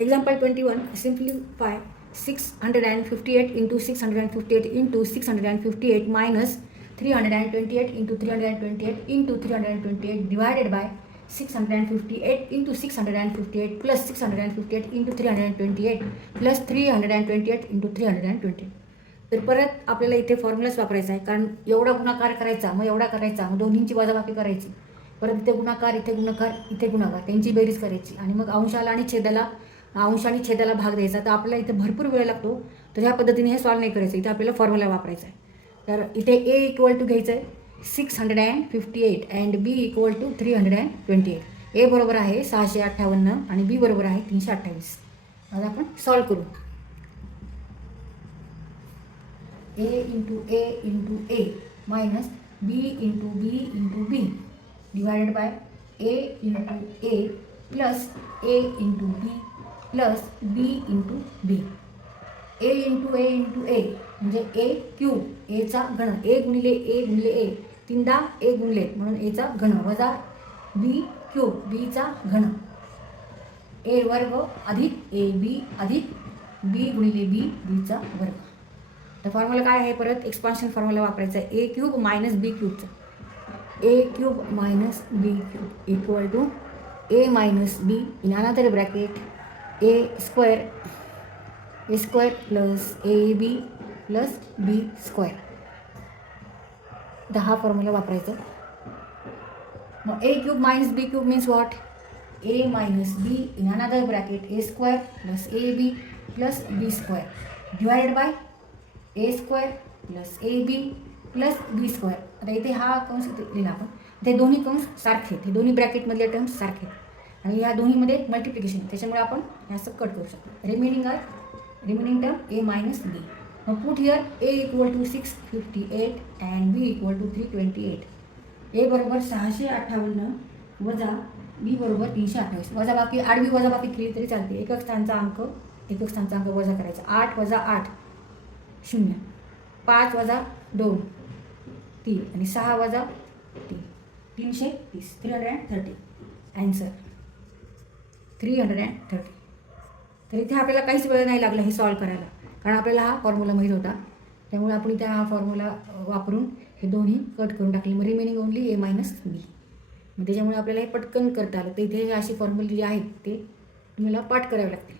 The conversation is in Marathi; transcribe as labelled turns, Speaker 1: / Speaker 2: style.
Speaker 1: Example 21, simplify 658 into 658 into 658 minus 328 into 328 into 328 divided by 658 into 658 plus 658 into 328 plus 328 into 328 तर परत आपल्याला इथे फॉर्म्युलाच वापरायचा आहे कारण एवढा गुणाकार करायचा मग एवढा करायचा मग दोन्हींची वजाबाकी करायची परत इथे गुणाकार इथे गुणाकार इथे गुणाकार त्यांची बेरीज करायची आणि मग अंशाला आणि छेदाला अंशाने छेदाला भाग द्यायचा. तर आपल्याला इथे भरपूर वेळ लागतो. तर ह्या पद्धतीने हे सॉल्व नाही करायचं. इथे आपल्याला फॉर्म्युला वापरायचा आहे तर इथे ए इक्वल टू घ्यायचं आहे six hundred and fifty eight and B equal to three hundred and twenty eight A बरोबर आहे सहाशे अठ्ठावन्न आणि बी बरोबर आहे तीनशे अठ्ठावीस. आता आपण सॉल्व करू. A into A into A minus B into B into B divided by A into A plus A into B plus B into B A into A into A म्हणजे ए क्यूब एचा घन. ए गुणिले ए गुणिले ए तीनदा ए गुणले म्हणून एचा घन वजा बी क्यूब बीचा घन. ए वर्ग अधिक ए बी अधिक बी गुणिले बी बीचा वर्ग. तर फॉर्म्युला काय आहे परत? एक्सपान्शन फॉर्म्युला वापरायचा ए cube minus B क्यूबचा A cube minus B cube equal to A minus B in another bracket A square A square plus A B plus B square दहा फॉर्म्युला वापरायचं. मग A cube minus B cube means what A minus B in another bracket A square plus A B plus B square divided by A square plus A B plus B square आता इथे हा कंस लिहिला आपण. ते दोन्ही कंस सारखे आहेत. हे दोन्ही ब्रॅकेटमधले टर्म्स सारखे आहेत. आणि या दोन्हीमध्ये मल्टिप्लिकेशन त्याच्यामुळे आपण ह्या सब कट करू शकतो. Remaining are remaining term A minus B मग put here A equal to six fifty eight and B equal to three twenty eight A बरोबर सहाशे अठ्ठावन्न वजा बी बरोबर तीनशे अठ्ठावीस. वजा बाकी आडवी वजा बाकी केली तरी चालते. एकक स्थानचा अंक एकक स्थानचा अंक वजा करायचा. आठ वजा आठ शून्य. पाच वजा दोन तीन. आणि सहा वजा तीन. तीनशे तीस. Three hundred and thirty answer three hundred and thirty तर इथे आपल्याला काहीच वेळ नाही लागला हे सॉल्व करायला. कारण आपल्याला हा फॉर्म्युला माहीत होता. त्यामुळे आपण इथे हा फॉर्म्युला वापरून हे दोन्ही कट करून टाकले. मग remaining only A minus B मग त्याच्यामुळे आपल्याला हे पटकन करता आलं. तर इथे अशी फॉर्म्युले जे आहेत ते तुम्हाला पाठ करावे लागतील.